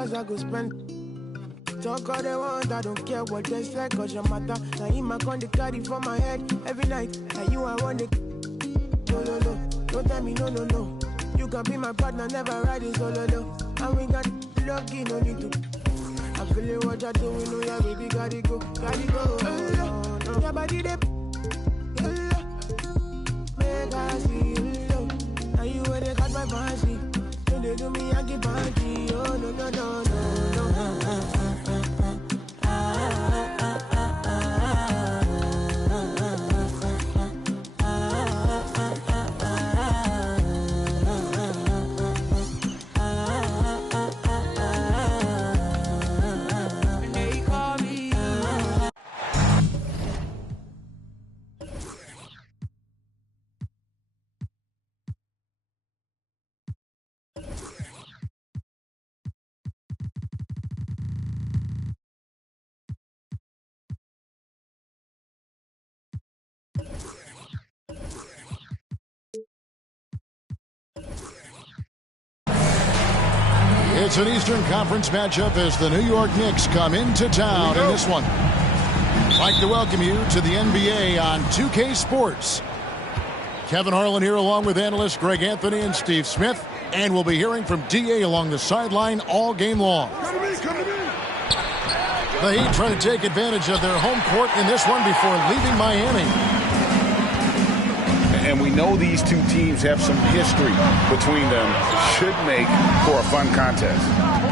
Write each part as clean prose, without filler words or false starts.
dollars I go spend. Talk all they want, I don't care what they say, cause your matter. Now in my con, they carry for my head every night. And you, I want it. No, no, no, don't tell me no, no, no. You can be my partner, never riding solo, no. And we got lucky, no need to. I'm feeling what you're doing, oh yeah, baby, gotta go, gotta go. Your body, they make I see you. Now you where they got my fancy. When they do me, I get funky. Oh, no, no, no, no, no. It's an Eastern Conference matchup as the New York Knicks come into town in this one. I'd like to welcome you to the NBA on 2K Sports. Kevin Harlan here along with analysts Greg Anthony and Steve Smith. And we'll be hearing from DA along the sideline all game long. The Heat trying to take advantage of their home court in this one before leaving Miami. And we know these two teams have some history between them. Should make for a fun contest.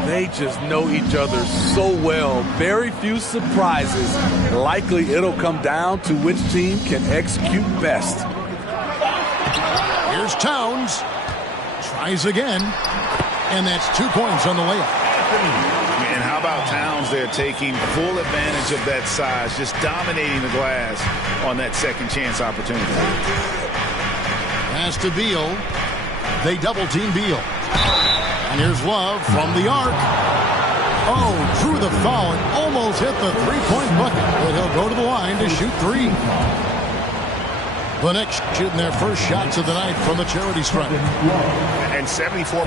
They just know each other so well. Very few surprises. Likely it'll come down to which team can execute best. Here's Towns. Tries again. And that's 2 points on the layup. And how about Towns there taking full advantage of that size, just dominating the glass on that second chance opportunity. Pass to Beal. They double team Beal. And here's Love from the arc. Oh, drew the foul and almost hit the three-point bucket. But he'll go to the line to shoot three. The Knicks shooting their first shots of the night from the charity stripe. And 74%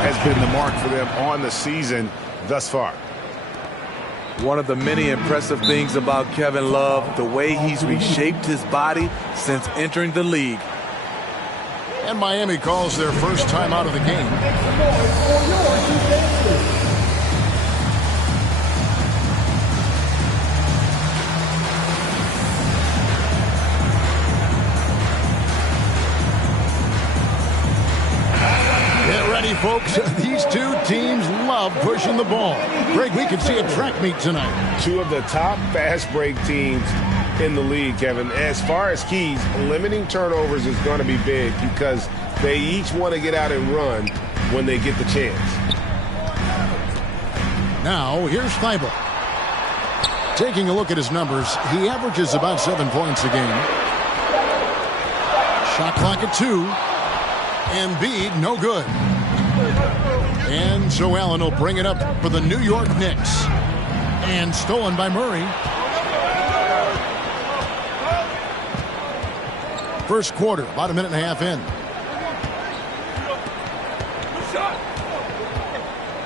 has been the mark for them on the season thus far. One of the many impressive things about Kevin Love, the way he's reshaped his body since entering the league. And Miami calls their first time out of the game. Get ready, folks. These two teams love pushing the ball. Greg, we can see a track meet tonight. Two of the top fast break teams in the league, Kevin. As far as keys, limiting turnovers is going to be big because they each want to get out and run when they get the chance. Now, here's Thibault. Taking a look at his numbers, he averages about 7 points a game. Shot clock at 2. Embiid, no good. And so Allen will bring it up for the New York Knicks. And stolen by Murray. First quarter, about a minute and a half in.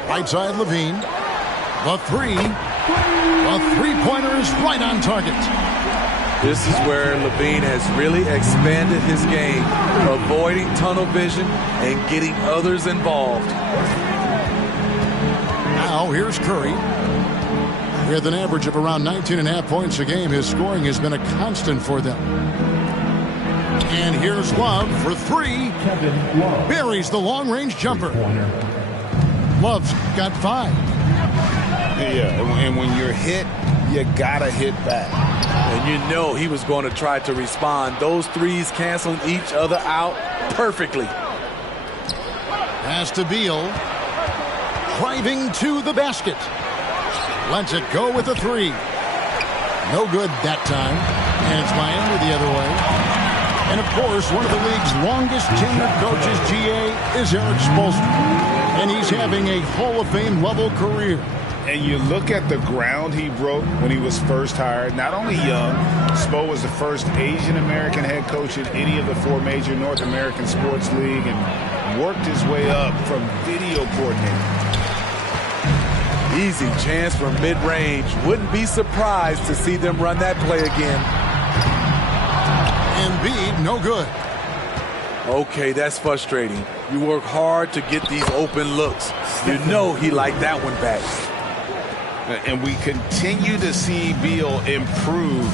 Right side, Levine. The three. The three-pointer is right on target. This is where Levine has really expanded his game, avoiding tunnel vision and getting others involved. Now, here's Curry. With an average of around 19.5 points a game, his scoring has been a constant for them. And here's Love for three. Buries the long-range jumper. Love's got 5. Yeah, and when you're hit, you gotta hit back. And you know he was going to try to respond. Those threes canceling each other out perfectly. Pass to Beal. Driving to the basket. Lets it go with a 3. No good that time. And it's Miami the other way. And, of course, one of the league's longest tenured coaches, GA, is Eric Spoelstra. And he's having a Hall of Fame level career. And you look at the ground he broke when he was first hired. Not only young, Spo was the first Asian-American head coach in any of the 4 major North American sports league and worked his way up from video coordinator. Easy chance from mid-range. Wouldn't be surprised to see them run that play again. Embiid, no good. Okay, that's frustrating. You work hard to get these open looks. You know he liked that one back. And we continue to see Beal improve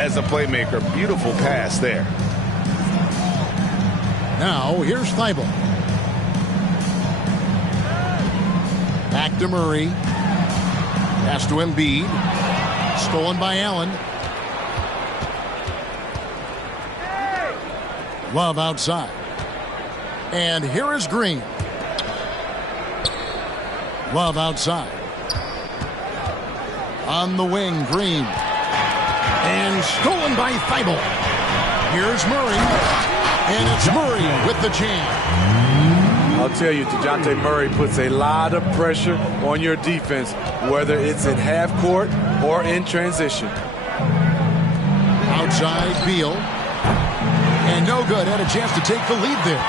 as a playmaker. Beautiful pass there. Now, here's Thibault. Back to Murray. Pass to Embiid. Stolen by Allen. Love outside. And here is Green. Love outside. On the wing, Green. And stolen by Thibault. Here's Murray. And it's Murray with the jam. I'll tell you, DeJounte Murray puts a lot of pressure on your defense, whether it's in half court or in transition. Outside, Beal. And no good. Had a chance to take the lead there.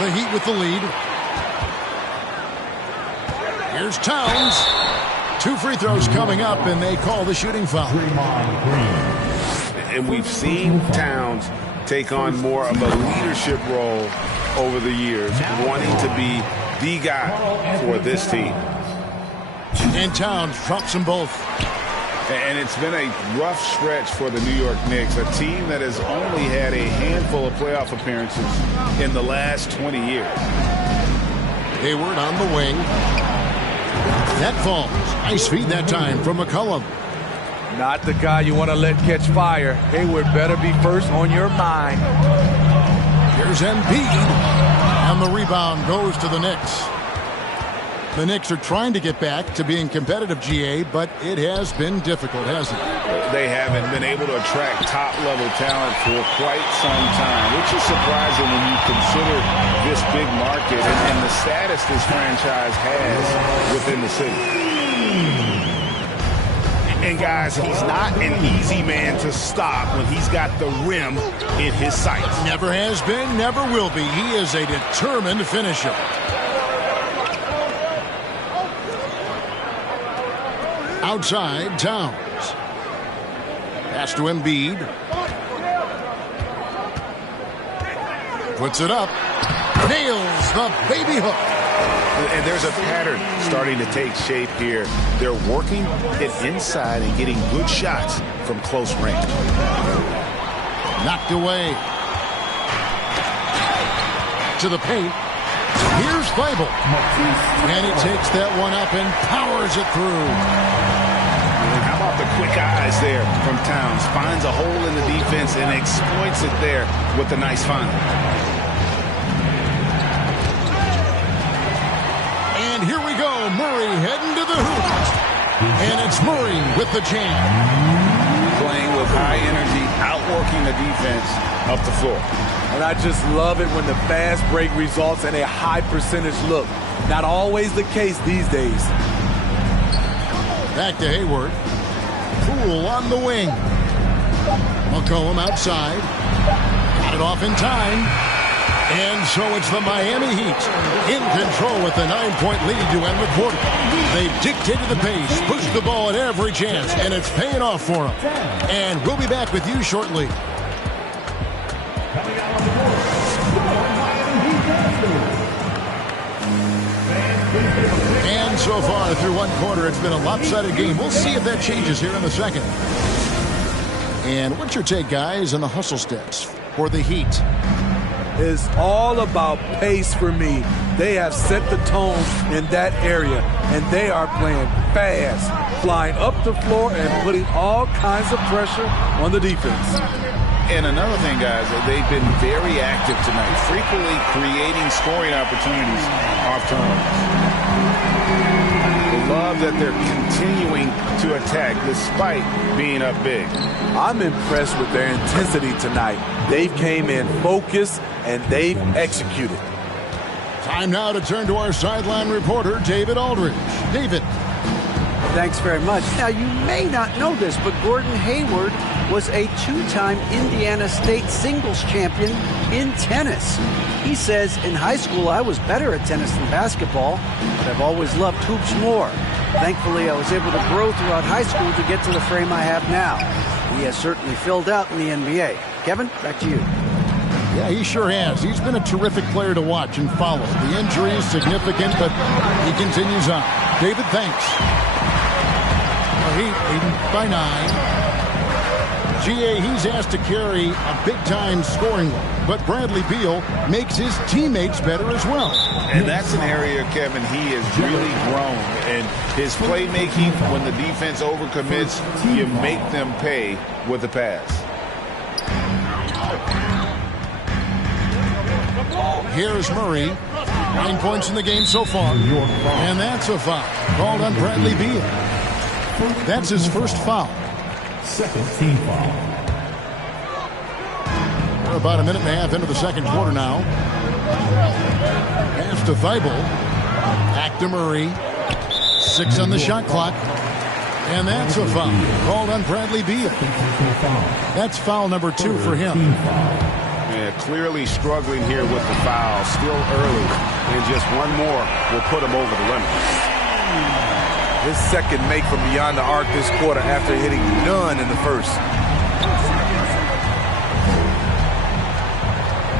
The Heat with the lead. Here's Towns. 2 free throws coming up, and they call the shooting foul. And we've seen Towns take on more of a leadership role over the years, wanting to be the guy for this team. And Towns drops them both. And it's been a rough stretch for the New York Knicks, a team that has only had a handful of playoff appearances in the last 20 years. Hayward on the wing. That falls. Nice feed that time from McCollum. Not the guy you want to let catch fire. Hayward better be first on your mind. Here's Embiid. And the rebound goes to the Knicks. The Knicks are trying to get back to being competitive, GA, but it has been difficult, hasn't it? They haven't been able to attract top-level talent for quite some time, which is surprising when you consider this big market and the status this franchise has within the city. And, guys, he's not an easy man to stop when he's got the rim in his sights. Never has been, never will be. He is a determined finisher. Outside, Towns. Pass to Embiid. Puts it up. Nails the baby hook. And there's a pattern starting to take shape here. They're working it inside and getting good shots from close range. Knocked away. To the paint. Here's Thibault. And he takes that one up and powers it through. And how about the quick eyes there from Towns? Finds a hole in the defense and exploits it there with a nice find. And here we go. Murray heading to the hoop. And it's Murray with the jam. Playing with high energy, outworking the defense up the floor. And I just love it when the fast break results in a high percentage look. Not always the case these days. Back to Hayward. Poole on the wing. McCollum outside. Got it off in time. And so it's the Miami Heat in control with the 9-point lead to end the quarter. They've dictated the pace, pushed the ball at every chance, and it's paying off for them. And we'll be back with you shortly. And so far through one quarter, it's been a lopsided game. We'll see if that changes here in the second. And what's your take, guys, on the hustle steps for the Heat? It's all about pace for me. They have set the tone in that area, and they are playing fast, flying up the floor and putting all kinds of pressure on the defense. And another thing, guys, they've been very active tonight, frequently creating scoring opportunities off turnovers. Love that they're continuing to attack despite being up big. I'm impressed with their intensity tonight. They've came in focused and they've executed. Time now to turn to our sideline reporter, David Aldridge. David. Thanks very much. Now, you may not know this, but Gordon Hayward was a 2-time Indiana State singles champion in tennis. He says, in high school, I was better at tennis than basketball, but I've always loved hoops more. Thankfully, I was able to grow throughout high school to get to the frame I have now. He has certainly filled out in the NBA. Kevin, back to you. Yeah, he sure has. He's been a terrific player to watch and follow. The injury is significant, but he continues on. David, thanks. The Heat leading by 9. GA, he's asked to carry a big-time scoring role, but Bradley Beal makes his teammates better as well. And that's an area, Kevin, he has really grown. And his playmaking, when the defense overcommits, you make them pay with the pass. Here's Murray. 9 points in the game so far. And that's a foul called on Bradley Beal. That's his first foul. Second team foul. We're about a minute and a half into the second quarter now. Pass to Thibault. Back to Murray. 6 on the shot clock. And that's a foul called on Bradley Beal. That's foul number 2 for him. Yeah, clearly struggling here with the foul. Still early. And just one more will put him over the limit. His second make from beyond the arc this quarter after hitting none in the first.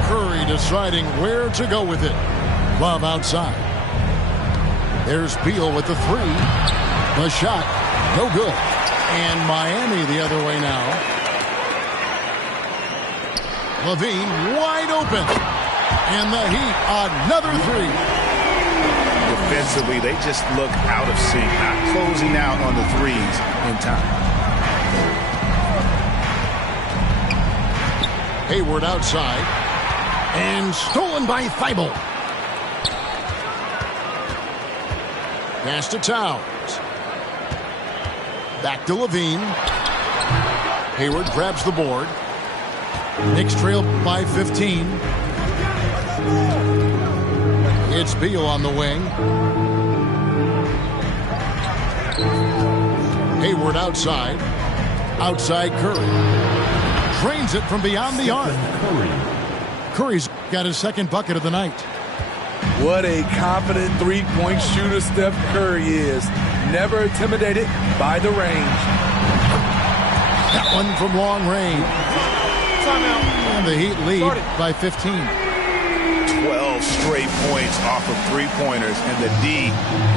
Curry deciding where to go with it. Love outside. There's Beal with the 3. The shot, no good. And Miami the other way now. Levine wide open. And the Heat, another 3. Defensively, they just look out of sync, not closing out on the threes in time. Hayward outside. And stolen by Thibault. Pass to Towns. Back to Levine. Hayward grabs the board. Knicks trail by 15. It's Beal on the wing. Hayward outside. Outside Curry. Drains it from beyond the arc. Curry's got his second bucket of the night. What a confident three-point shooter Steph Curry is. Never intimidated by the range. That one from long range. And the Heat lead by 15. 12 straight points off of three-pointers, and the D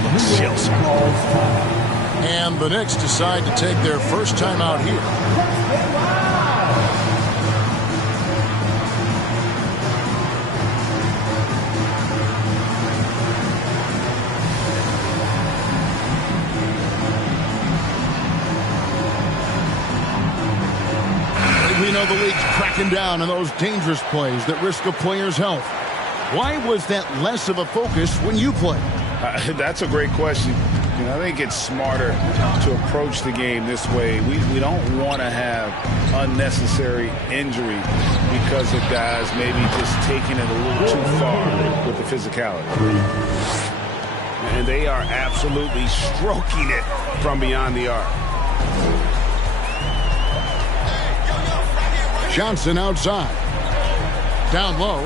looks shell-shocked. And the Knicks decide to take their first time out here. We know the league's cracking down on those dangerous plays that risk a player's health. Why was that less of a focus when you played? That's a great question. You know, I think it's smarter to approach the game this way. We don't want to have unnecessary injury because of guys maybe just taking it a little too far with the physicality. And they are absolutely stroking it from beyond the arc. Johnson outside. Down low.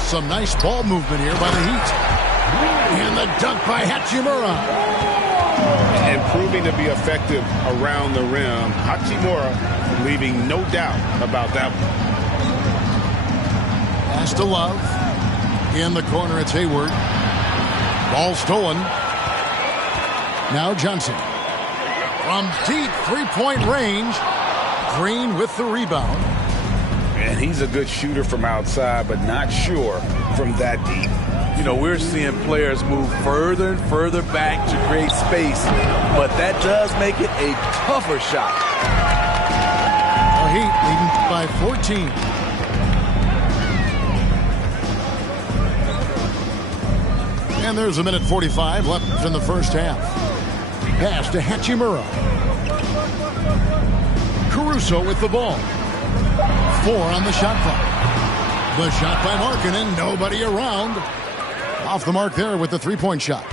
Some nice ball movement here by the Heat. And the dunk by Hachimura. And proving to be effective around the rim. Hachimura leaving no doubt about that one. Pass to Love. In the corner, it's Hayward. Ball stolen. Now Johnson. From deep three-point range. Green with the rebound. And he's a good shooter from outside, but not sure from that deep. You know, we're seeing players move further and further back to create space, but that does make it a tougher shot. The Heat leading by 14. And there's a minute 45 left in the first half. Pass to Hachimura. Caruso with the ball. 4 on the shot clock. The shot by Markkanen. Nobody around. Off the mark there with the three-point shot.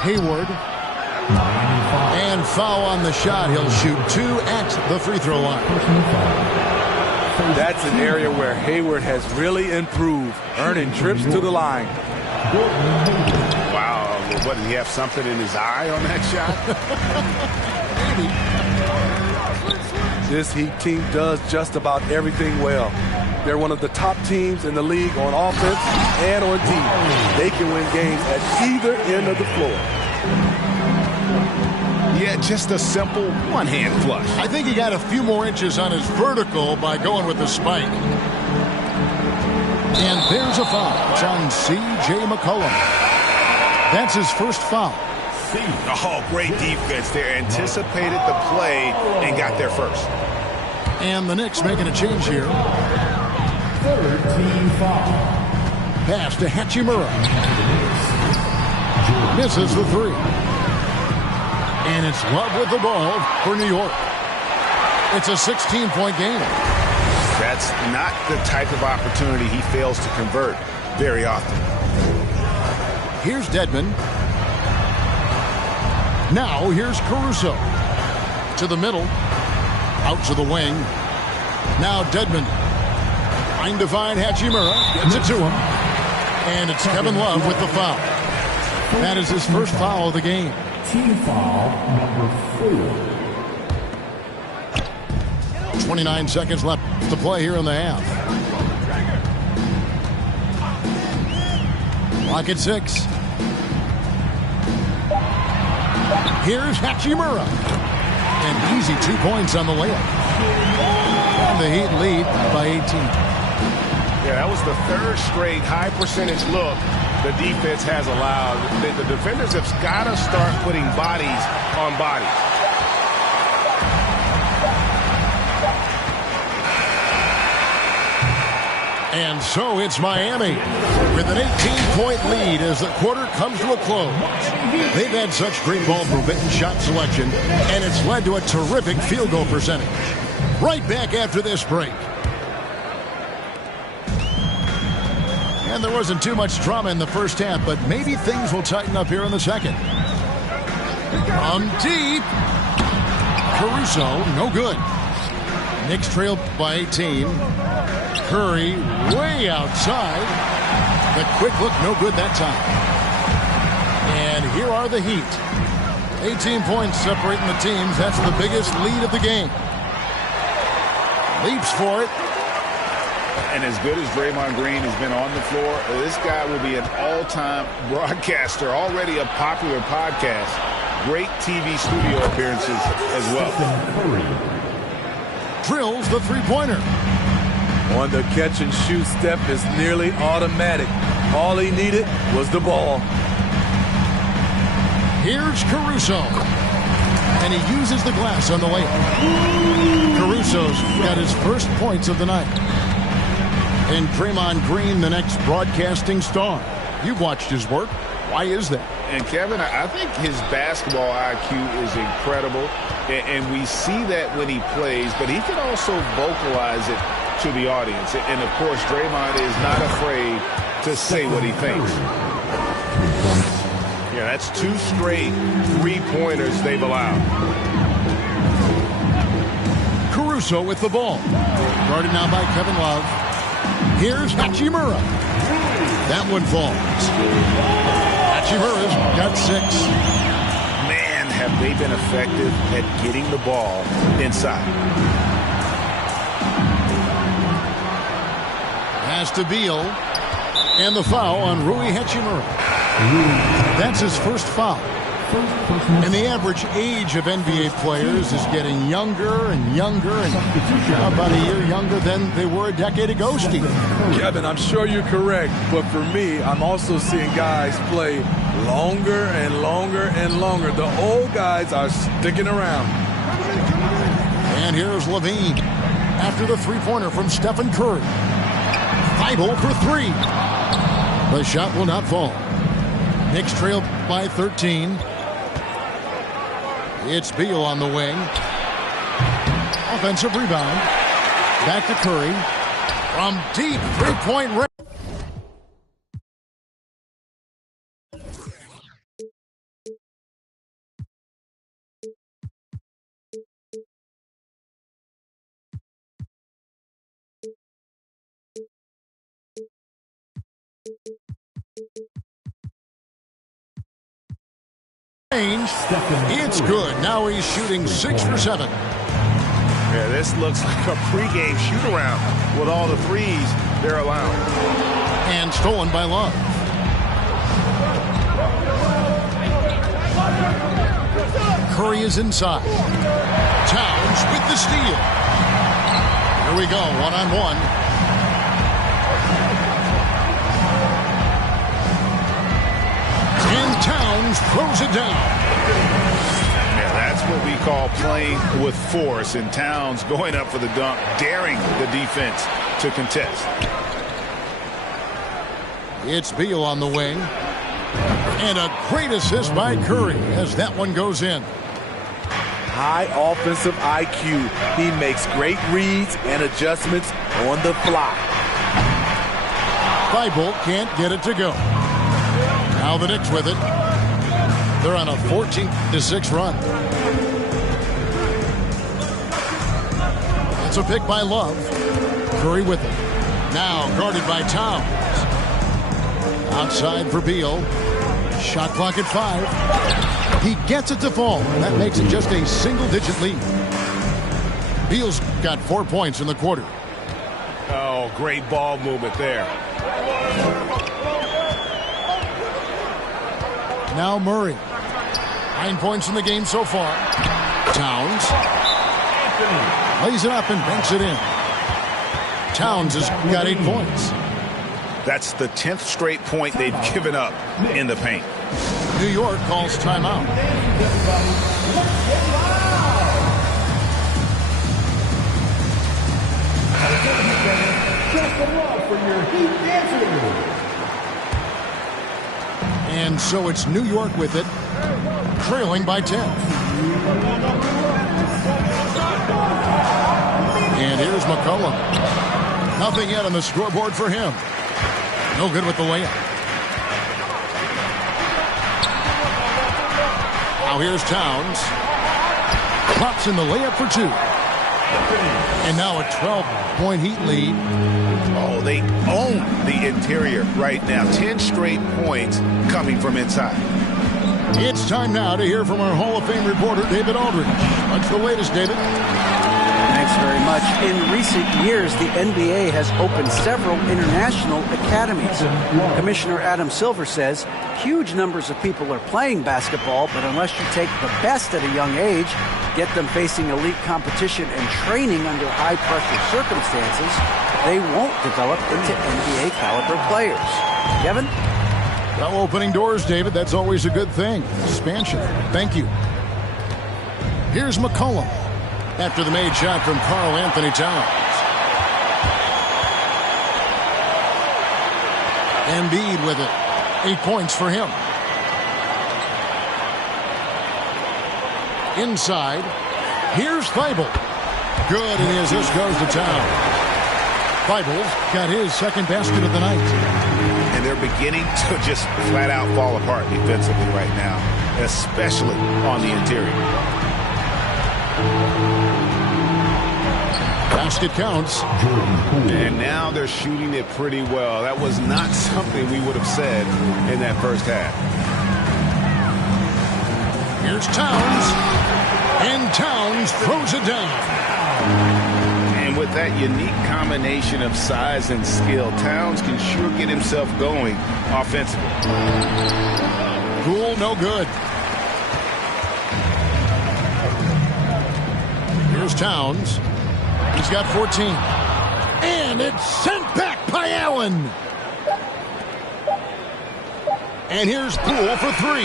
Hayward. And foul on the shot. He'll shoot 2 at the free throw line. That's an area where Hayward has really improved, earning trips to the line. Wow, What, did he have something in his eye on that Maybe. This Heat team does just about everything well. They're one of the top teams in the league on offense and on defense. They can win games at either end of the floor. Yeah, just a simple one-hand flush. I think he got a few more inches on his vertical by going with the spike. And there's a foul. It's on C.J. McCollum. That's his first foul. Oh, great defense there. Anticipated the play and got there first. And the Knicks making a change here. Third team foul. Pass to Hachimura. Misses the three. And it's Love with the ball for New York. It's a 16-point game. That's not the type of opportunity he fails to convert very often. Here's Dedmon. Now here's Caruso. To the middle. Out to the wing. Now Dedmon. Trying to find Hachimura. Gets it to him. And it's Kevin Love with the foul. That is his first foul of the game. Team foul number 4. 29 seconds left to play here in the half. Clock at 6. Here's Hachimura. And easy 2 points on the layup. And the Heat lead by 18. Yeah, that was the third straight high percentage look the defense has allowed. The defenders have got to start putting bodies on bodies. And so it's Miami with an 18-point lead as the quarter comes to a close. They've had such great ball movement and shot selection, and it's led to a terrific field goal percentage. Right back after this break. And there wasn't too much drama in the first half, but maybe things will tighten up here in the second. From deep. Caruso, no good. Knicks trail by 18. Curry way outside. The quick look, no good that time. And here are the Heat. 18 points separating the teams. That's the biggest lead of the game. Leaps for it. And as good as Draymond Green has been on the floor, this guy will be an all-time broadcaster, already a popular podcast. Great TV studio appearances as well. Drills the three-pointer. On the catch-and-shoot step is nearly automatic. All he needed was the ball. Here's Caruso. And he uses the glass on the layup. Caruso's got his first points of the night. And Draymond Green, the next broadcasting star. You've watched his work. Why is that? And Kevin, I think his basketball IQ is incredible. And we see that when he plays, but he can also vocalize it to the audience. And of course, Draymond is not afraid to say what he thinks. Yeah, that's 2 straight three-pointers they've allowed. Caruso with the ball. Guarded now by Kevin Love. Here's Hachimura. That one falls. Hachimura's got 6. Man, have they been effective at getting the ball inside. Pass to Beal. And the foul on Rui Hachimura. That's his first foul. And the average age of NBA players is getting younger and younger, and about a year younger than they were a decade ago, Steve. Kevin, I'm sure you're correct, but for me, I'm also seeing guys play longer and longer and longer. The old guys are sticking around. And here's Levine after the three-pointer from Stephen Curry. 5-0 for 3. The shot will not fall. Knicks trail by 13. It's Beal on the wing. Offensive rebound. Back to Curry. From deep, three-point range. range. It's good. Now he's shooting 6 for 7. Yeah, this looks like a pregame shoot-around with all the threes they're allowing. And stolen by Love. Curry is inside. Towns with the steal. Here we go, one-on-one. And Towns throws it down. Yeah, that's what we call playing with force. And Towns going up for the dunk, daring the defense to contest. It's Beal on the wing. And a great assist by Curry as that one goes in. High offensive IQ. He makes great reads and adjustments on the fly. Thibault can't get it to go. Now the Knicks with it. They're on a 14-6 run. It's a pick by Love. Curry with it. Now guarded by Towns. Outside for Beal. Shot clock at 5. He gets it to fall. That makes it just a single-digit lead. Beal's got 4 points in the quarter. Oh, great ball movement there. Now Murray. 9 points in the game so far. Towns. Lays it up and banks it in. Towns has got 8 points. That's the 10th straight point they've given up in the paint. New York calls timeout. And so it's New York with it, trailing by 10. And here's McCollum. Nothing yet on the scoreboard for him. No good with the layup. Now here's Towns. Pops in the layup for 2. And now a 12-point Heat lead. Oh, they own the interior right now. 10 straight points coming from inside. It's time now to hear from our Hall of Fame reporter, David Aldridge. What's the latest, David? Thanks very much. In recent years, the NBA has opened several international academies. Commissioner Adam Silver says huge numbers of people are playing basketball, but unless you take the best at a young age, get them facing elite competition and training under high-pressure circumstances, they won't develop into NBA-caliber players. Kevin? Well, opening doors, David. That's always a good thing. Expansion. Thank you. Here's McCollum after the made shot from Karl Anthony Towns. Embiid with it. 8 points for him. Inside. Here's Thibault. Good, and the assist goes to Towns. Thibault's got his second basket of the night. And they're beginning to just flat out fall apart defensively right now, especially on the interior. Basket counts. And now they're shooting it pretty well. That was not something we would have said in that first half. Here's Towns. And Towns throws it down. And with that unique combination of size and skill, Towns can sure get himself going offensively. Cool, no good. Here's Towns. He's got 14. And it's sent back by Allen. And here's Poole for 3.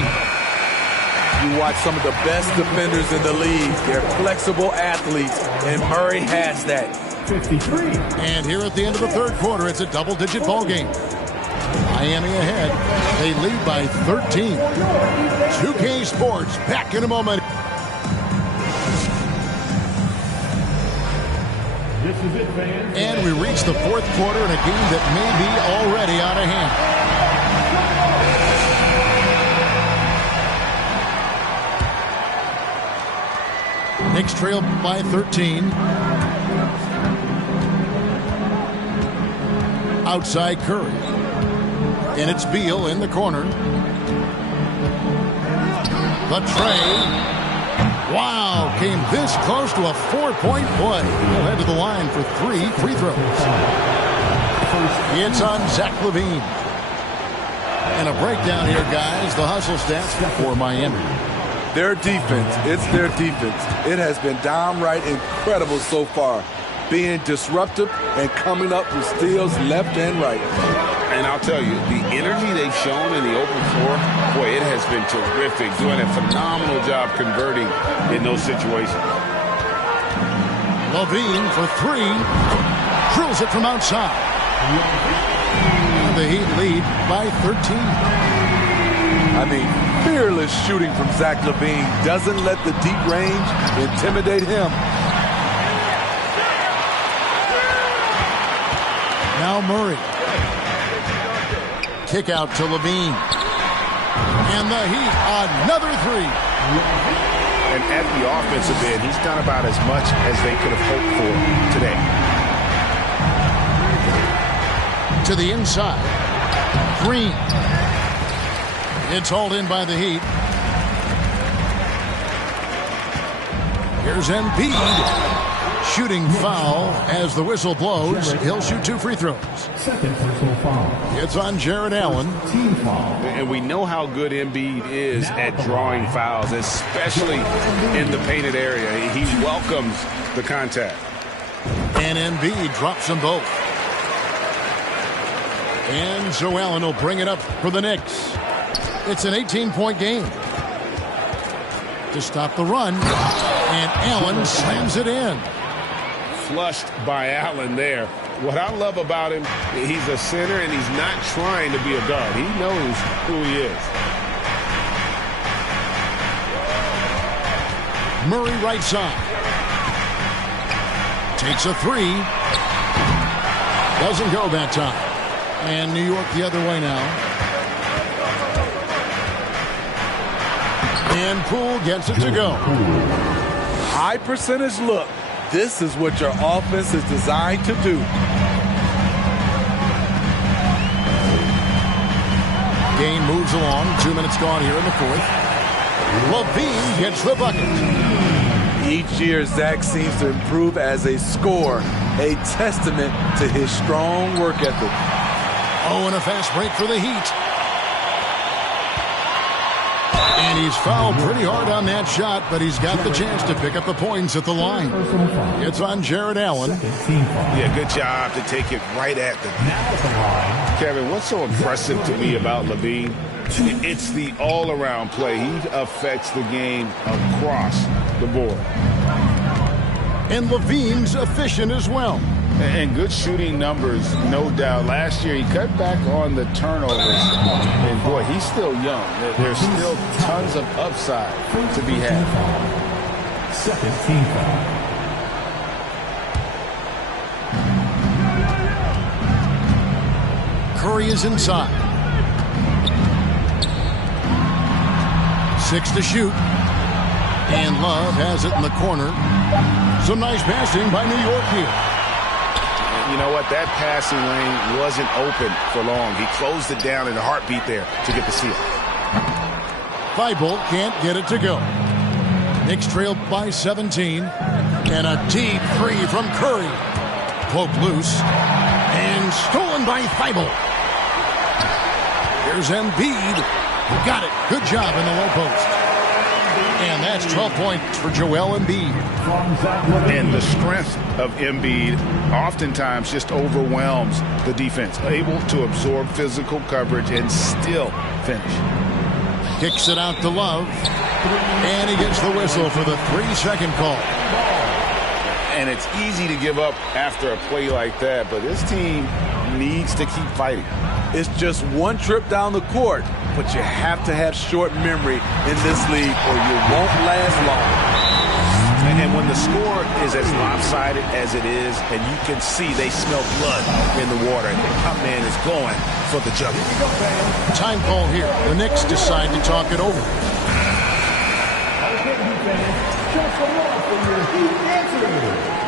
You watch some of the best defenders in the league. They're flexible athletes, and Murray has that. 53. And here at the end of the third quarter, it's a double-digit ball game. Miami ahead. They lead by 13. 2K Sports back in a moment. This is it, fans. And we reach the fourth quarter in a game that may be already out of hand. Knicks trail by 13. Outside Curry. And it's Beal in the corner. The tray. Wow, came this close to a 4-point play. He'll head to the line for 3 free throws. It's on Zach LaVine. And a breakdown here, guys. The hustle stats for Miami. Their defense, it's their defense. It has been downright incredible so far, being disruptive and coming up with steals left and right. And I'll tell you, the energy they've shown in the open floor, boy, it has been terrific, doing a phenomenal job converting in those situations. LaVine for 3. Drills it from outside. The Heat lead by 13. I mean, fearless shooting from Zach LaVine doesn't let the deep range intimidate him. Now Murray. Kick out to LaVine. And the Heat, another 3. And at the offensive end, he's done about as much as they could have hoped for today. To the inside. Green. It's hauled in by the Heat. Here's Embiid. Shooting foul as the whistle blows. He'll shoot 2 free throws. Second personal foul. It's on Jared Allen. Team foul. And we know how good Embiid is at drawing fouls, especially in the painted area. He welcomes the contact. And Embiid drops them both. And so Allen will bring it up for the Knicks. It's an 18-point game. To stop the run. And Allen slams it in. Flushed by Allen there. What I love about him, he's a center and he's not trying to be a guard. He knows who he is. Murray right side. Takes a 3. Doesn't go that time. And New York the other way now. And Poole gets it to go. High percentage look. This is what your offense is designed to do. Game moves along. 2 minutes gone here in the fourth. LaVine gets the bucket. Each year, Zach seems to improve as a scorer, a testament to his strong work ethic. Oh, and a fast break for the Heat. And he's fouled pretty hard on that shot, but he's got the chance to pick up the points at the line. It's on Jared Allen. Yeah, good job to take it right at the line. Kevin, what's so impressive to me about LaVine? It's the all-around play. He affects the game across the board. And LaVine's efficient as well. And good shooting numbers, no doubt. Last year, he cut back on the turnovers. And, boy, he's still young. There's still tons of upside to be had. Second team foul. Curry is inside. 6 to shoot. And Love has it in the corner. Some nice passing by New York here. You know what? That passing lane wasn't open for long. He closed it down in a heartbeat there to get the steal. Thibault can't get it to go. Knicks trailed by 17. And a deep 3 from Curry. Poked loose. And stolen by Thibault. Here's Embiid. Got it. Good job in the low post. And that's 12 points for Joel Embiid. And the strength of Embiid oftentimes just overwhelms the defense. Able to absorb physical coverage and still finish. Kicks it out to Love. And he gets the whistle for the 3-second call. And it's easy to give up after a play like that, but this team needs to keep fighting. It's just one trip down the court, but you have to have short memory in this league or you won't last long. And when the score is as lopsided as it is, and you can see they smell blood in the water, our man is going for the jugger. Time call here. The Knicks decide to talk it over.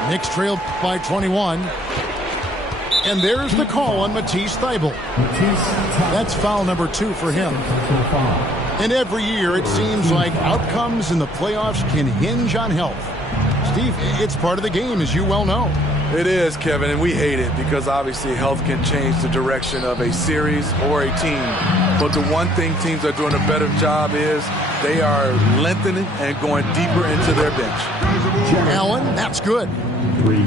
Knicks trailed by 21. And there's the call on Matisse Thybulle. That's foul number 2 for him. And every year it seems like outcomes in the playoffs can hinge on health. Steve, it's part of the game, as you well know. It is, Kevin, and we hate it because obviously health can change the direction of a series or a team. But the one thing teams are doing a better job is they are lengthening and going deeper into their bench. Allen, that's good. 3.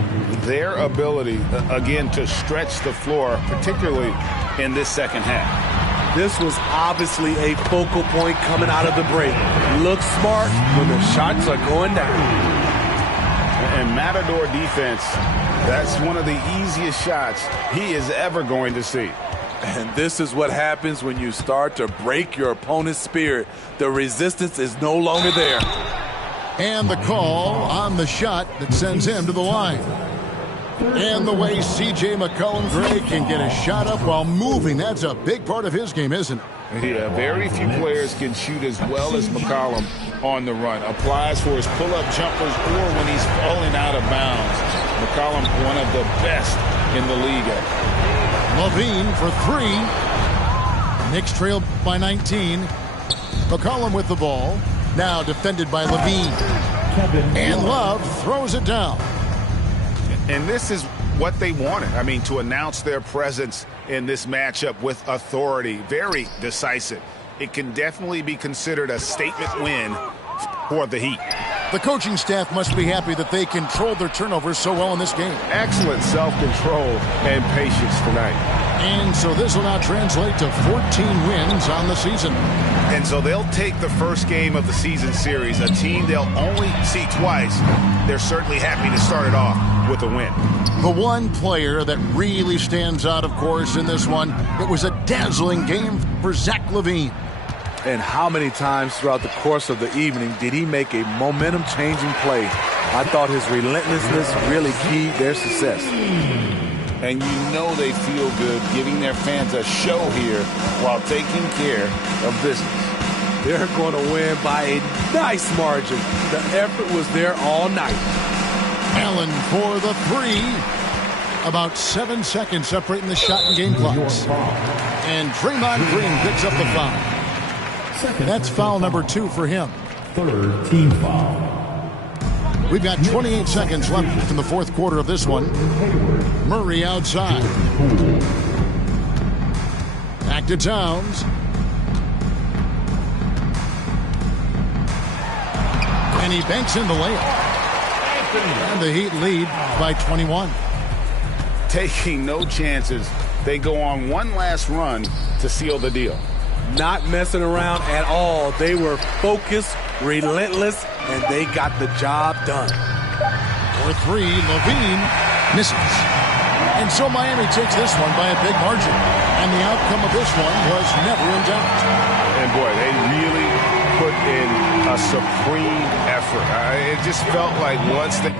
Their ability, again, to stretch the floor, particularly in this second half. This was obviously a focal point coming out of the break. Look smart when the shots are going down. And Matador defense, that's one of the easiest shots he is ever going to see. And this is what happens when you start to break your opponent's spirit. The resistance is no longer there. And the call on the shot that sends him to the line. And the way C.J. McCollum-Gray can get a shot up while moving, that's a big part of his game, isn't it? Yeah, very few players can shoot as well as McCollum on the run. Applies for his pull-up jumpers or when he's falling out of bounds. McCollum, one of the best in the league. Levine for 3. Knicks trail by 19. McCollum with the ball. Now defended by Levine. And Love throws it down. And this is what they wanted. I mean, to announce their presence in this matchup with authority. Very decisive. It can definitely be considered a statement win for the Heat. The coaching staff must be happy that they controlled their turnovers so well in this game. Excellent self-control and patience tonight. And so this will now translate to 14 wins on the season. And so they'll take the first game of the season series, a team they'll only see twice. They're certainly happy to start it off with a win. The one player that really stands out, of course, in this one, it was a dazzling game for Zach LaVine. And how many times throughout the course of the evening did he make a momentum-changing play? I thought his relentlessness really keyed their success. And you know they feel good giving their fans a show here while taking care of business. They're going to win by a nice margin. The effort was there all night. Allen for the 3. About 7 seconds separating the shot and game clocks. And Draymond Green picks up the foul. That's foul number 2 for him. 3rd team foul. We've got 28 seconds left in the fourth quarter of this one. Murray outside. Back to Towns. And he banks in the layup. And the Heat lead by 21. Taking no chances. They go on one last run to seal the deal. Not messing around at all. They were focused, relentless, and they got the job done. For 3, Levine misses. And so Miami takes this one by a big margin. And the outcome of this one was never in doubt. And boy, they really put in a supreme effort. It just felt like once they